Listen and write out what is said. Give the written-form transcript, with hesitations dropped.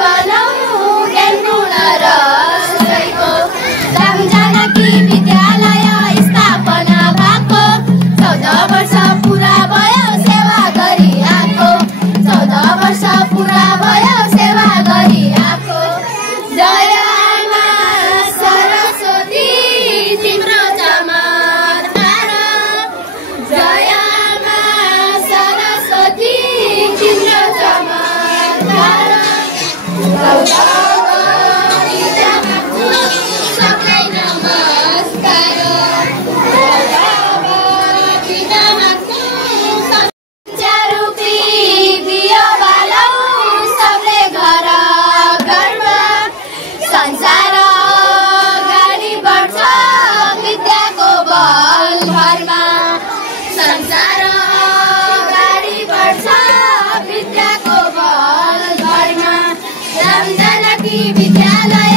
बनाऊ ज्ञानपूर्ण रसैको राम जानकी विद्यालय स्थापना भएको 14 वर्ष पुरा भयो सेवा गरी आएको 14 वर्ष पुरा भयो सेवा गरी आएको जय आमा सरस्वती तिम्रो चमत्कार जय आमा सरस्वती तिम्रो चमत्कार सबलाई नमस्कार रूपी बियो बालौ सबले घर घरमा संसार अगाडि बढ्छ विद्याको बल भरमा संसार अगाडि बढ्छ विद्याको बल भरमा राम जानकी विद्यालय